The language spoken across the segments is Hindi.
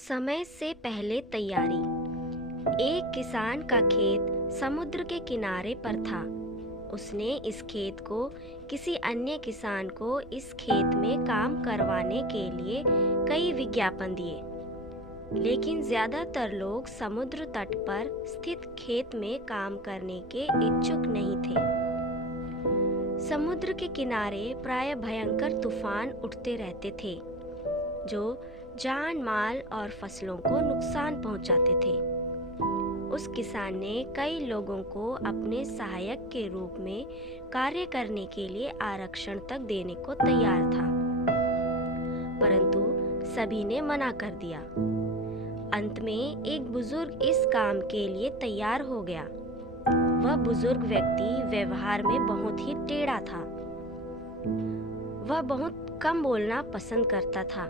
समय से पहले तैयारी। एक किसान का खेत समुद्र के किनारे पर था। उसने इस खेत को किसी अन्य किसान को इस खेत में काम करवाने के लिए कई विज्ञापन दिए, लेकिन ज़्यादातर लोग समुद्र तट पर स्थित खेत में काम करने के इच्छुक नहीं थे। समुद्र के किनारे प्रायः भयंकर तूफान उठते रहते थे, जो जान माल और फसलों को नुकसान पहुंचाते थे। उस किसान ने कई लोगों को अपने सहायक के रूप में कार्य करने के लिए आरक्षण तक देने को तैयार था, परंतु सभी ने मना कर दिया। अंत में एक बुजुर्ग इस काम के लिए तैयार हो गया। वह बुजुर्ग व्यक्ति व्यवहार में बहुत ही टेढ़ा था। वह बहुत कम बोलना पसंद करता था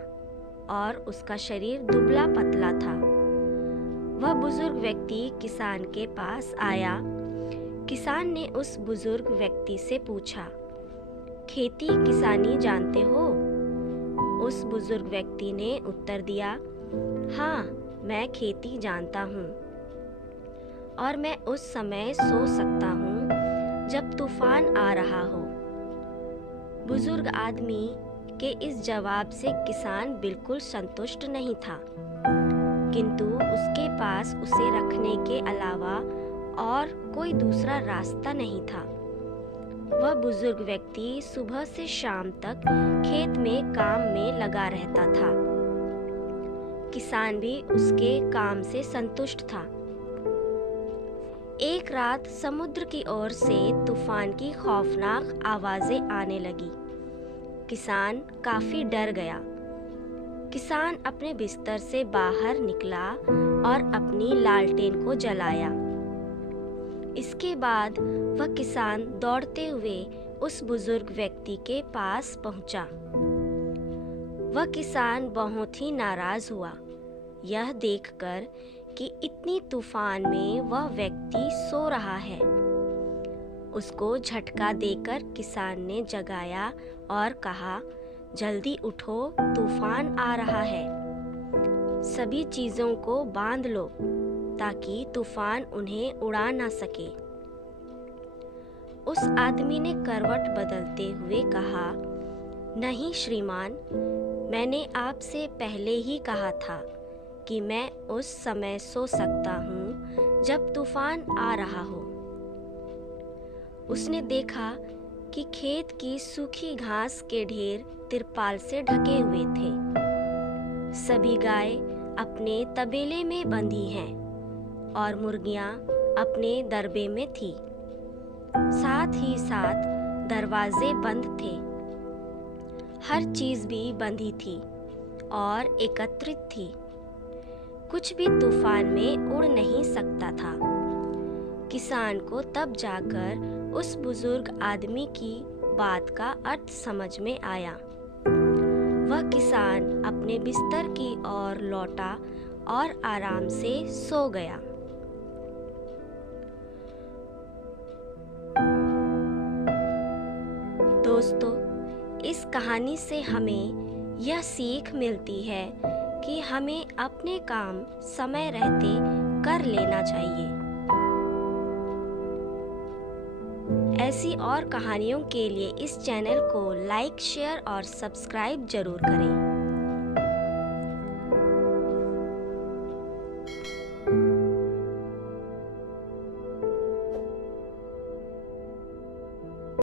और उसका शरीर दुबला पतला था। वह बुजुर्ग व्यक्ति किसान के पास आया। किसान ने उस बुजुर्ग व्यक्ति से पूछा, खेती किसानी जानते हो? उस बुजुर्ग व्यक्ति ने उत्तर दिया, हाँ, मैं खेती जानता हूँ और मैं उस समय सो सकता हूँ जब तूफान आ रहा हो। बुजुर्ग आदमी के इस जवाब से किसान बिल्कुल संतुष्ट नहीं था, किंतु उसके पास उसे रखने के अलावा और कोई दूसरा रास्ता नहीं था। वह बुजुर्ग व्यक्ति सुबह से शाम तक खेत में काम में लगा रहता था। किसान भी उसके काम से संतुष्ट था। एक रात समुद्र की ओर से तूफान की खौफनाक आवाजें आने लगी। किसान काफी डर गया। किसान अपने बिस्तर से बाहर निकला और अपनी लालटेन को जलाया। इसके बाद वह किसान दौड़ते हुए उस बुजुर्ग व्यक्ति के पास पहुंचा। वह किसान बहुत ही नाराज हुआ, यह देखकर कि इतनी तूफान में वह व्यक्ति सो रहा है। उसको झटका देकर किसान ने जगाया और कहा, जल्दी उठो, तूफान आ रहा है। सभी चीजों को बांध लो ताकि तूफान उन्हें उड़ा ना सके। उस आदमी ने करवट बदलते हुए कहा, नहीं श्रीमान, मैंने आपसे पहले ही कहा था कि मैं उस समय सो सकता हूँ जब तूफान आ रहा हो। उसने देखा कि खेत की सूखी घास के ढेर तिरपाल से ढके हुए थे। सभी गाय अपने तबेले में बंधी हैं और मुर्गियां अपने दरबे में थी। साथ ही साथ दरवाजे बंद थे। हर चीज भी बंधी थी और एकत्रित थी। कुछ भी तूफान में उड़ नहीं सकता था। किसान को तब जाकर उस बुजुर्ग आदमी की बात का अर्थ समझ में आया। वह किसान अपने बिस्तर की ओर लौटा और आराम से सो गया। दोस्तों, इस कहानी से हमें यह सीख मिलती है कि हमें अपने काम समय रहते कर लेना चाहिए। ऐसी और कहानियों के लिए इस चैनल को लाइक, शेयर और सब्सक्राइब जरूर करें।